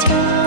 transform.